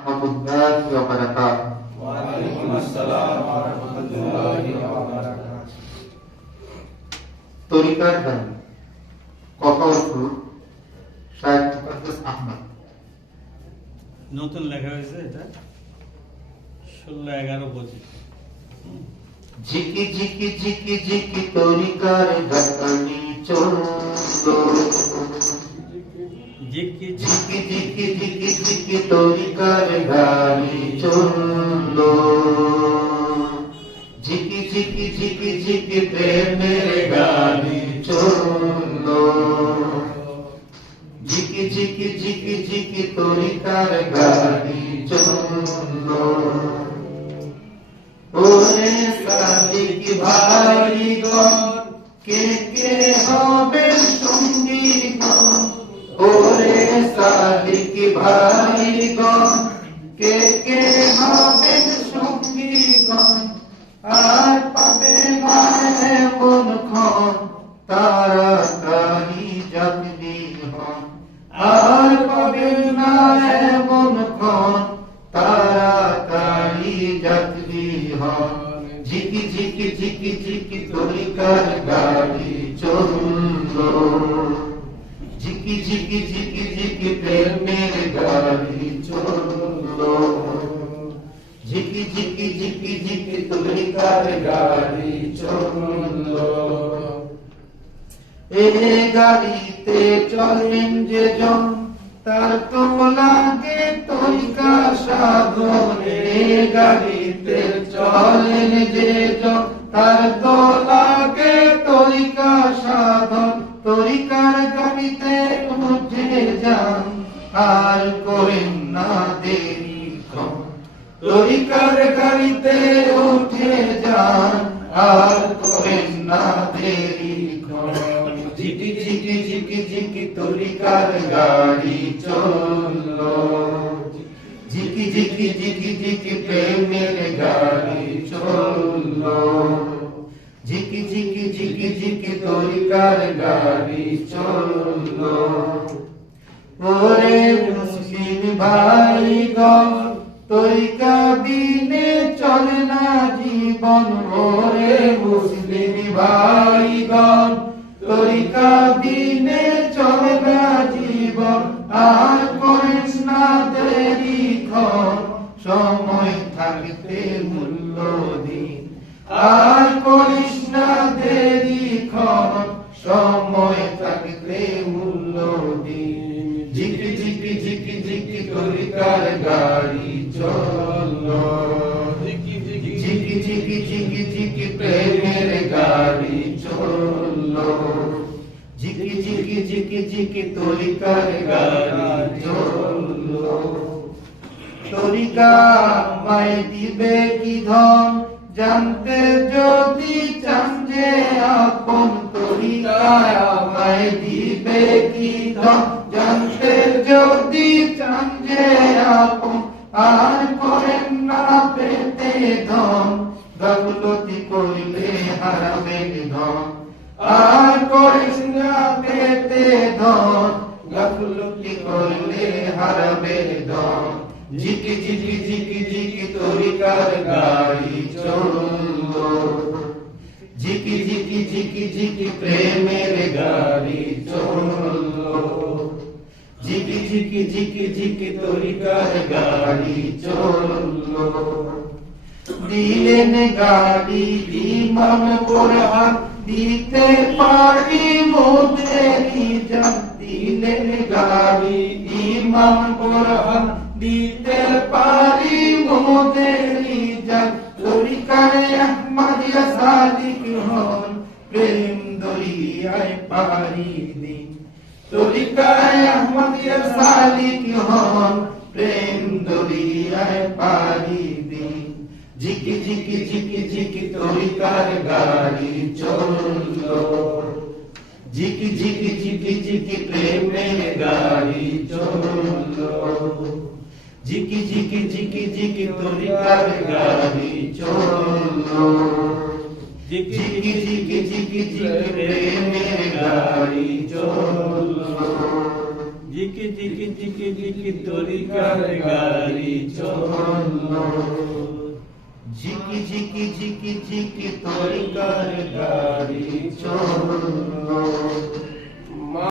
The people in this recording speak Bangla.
warahmatullahi wabarakatuh. Waalaikumsalam warahmatullahi wabarakatuh. তরিকার দান কতলপুর শায়েখ মুকাদ্দাস আহমদ। নতুন লেখা হয়েছে এটা 16-11-25। ঝিকি ঝিকি ঝিকি ঝিকি তরিকার গানি চললো, ঝিকি ঝিকি ঝিকি ঝিকি ঝিকি তরিকার গানি চললো, ঝিকি ঝিকি ঝিকি ঝিকি প্রেমের গানি চললো, ঝিকি ঝিকি ঝিকি ঝিকি তরিকার গানি চললো। ওরে সাদিক ভাইগণ কে কে হবে সঙ্গী গণ, ওরে সাদিক ভাইগণ কে কে হবে সঙ্গী গণ, আর পাবে না এমন ক্ষণ তাড়াতাড়ি যাবি হন, আর পাবে না এমন ক্ষণ তাড়াতাড়ি যাবি হন। ঝিকি ঝিকি ঝিকি ঝিকি তরিকার গাড়ি চললো, ঝিকি ঝিকি ঝিকি ঝিকি প্রেমের গাড়ি চললো, ঝিকি ঝিকি ঝিকি ঝিকি তরিকার গাড়ি চললো। এ গাড়িতে চলেন যে জন তার তো লাগে তরিকা সাধন, এ গাড়িতে চলেন যে জন তার তো লাগে তরিকা সাধন, তরিকার গাড়িতে উঠে যান আর করেন না দেরি ক্ষণ, তরিকার গাড়িতে উঠে যান আর করেন না দেরি ক্ষণ। ঝিকি ঝিকি ঝিকি ঝিকি তরিকার গাড়ি চললো, ঝিকি ঝিকি ঝিকি ঝিকি প্রেমের গাড়ি চললো, ঝিকি ঝিকি ঝিকি ঝিকি তরিকার গাড়ি চললো। ওরে মুসলিম ভাইগণ তরিকা বিনে চলে না জীবন, ওরে মুসলিম ভাইগণ তরিকা বিনে চলে না জীবন, আর করিস না দেরি ক্ষণ সময় থাকতে মূল্য দিন, আর করিস না দেরি ক্ষণ সময় থাকতে মূল্য দিন। ঝিকি ঝিকি ঝিকি ঝিকি তরিকার গাড়ি চললো, ঝিকি ঝিকি ঝিকি ঝিকি প্রেমের গাড়ি চললো, ঝিকি ঝিকি ঝিকি ঝিকি তরিকার গাড়ি চললো। তরিকা আমায় দিবে কি ধন জানতে যদি চান যে আপন, তরিকা আমায় দিবে কি ধন জানতে যদি চান যে আপন, আর করেন না পেতে ধন গাফলতি করিলে হারাবেন ধন, আর করিস না পেতে ধন গাফলতি করিলে হারাবেন ধন। ঝিকি ঝিকি ঝিকি ঝিকি তরিকার গাড়ি চললো, ঝিকি ঝিকি ঝিকি ঝিকি প্রেমের গাড়ি চললো, ঝিকি ঝিকি ঝিকি ঝিকি তরিকার গাড়ি চললো। দিলেন গাড়ি ইমাম কোরআন দিতে পারি মোদেরই জান, দিলেন গাড়ি ইমাম কোরআন দিতে পারি মোদেরই জান, তরিকায় আহমদিয়া সাদিক হন প্রেম দরিয়ায় পারি দিন, তরিকায় আহমদিয়া সাদিক হন প্রেম দরিয়ায় পারি দিন। ঝিকি ঝিকি ঝিকি ঝিকি তরিকার গাড়ি চললো, ঝিকি ঝিকি ঝিকি ঝিকি প্রেমের গাড়ি চললো, ঝিকি ঝিকি ঝিকি ঝিকি তরিকার গাড়ি চললো, ঝিকি ঝিকি ঝিকি ঝিকি প্রেমের গাড়ি চললো, জিকি জিকি জিকি জিকি তরিকার গাড়ি চললো ঝিকি ঝিকি ঝিকি ঝিকি তরিকার গাড়ি চললো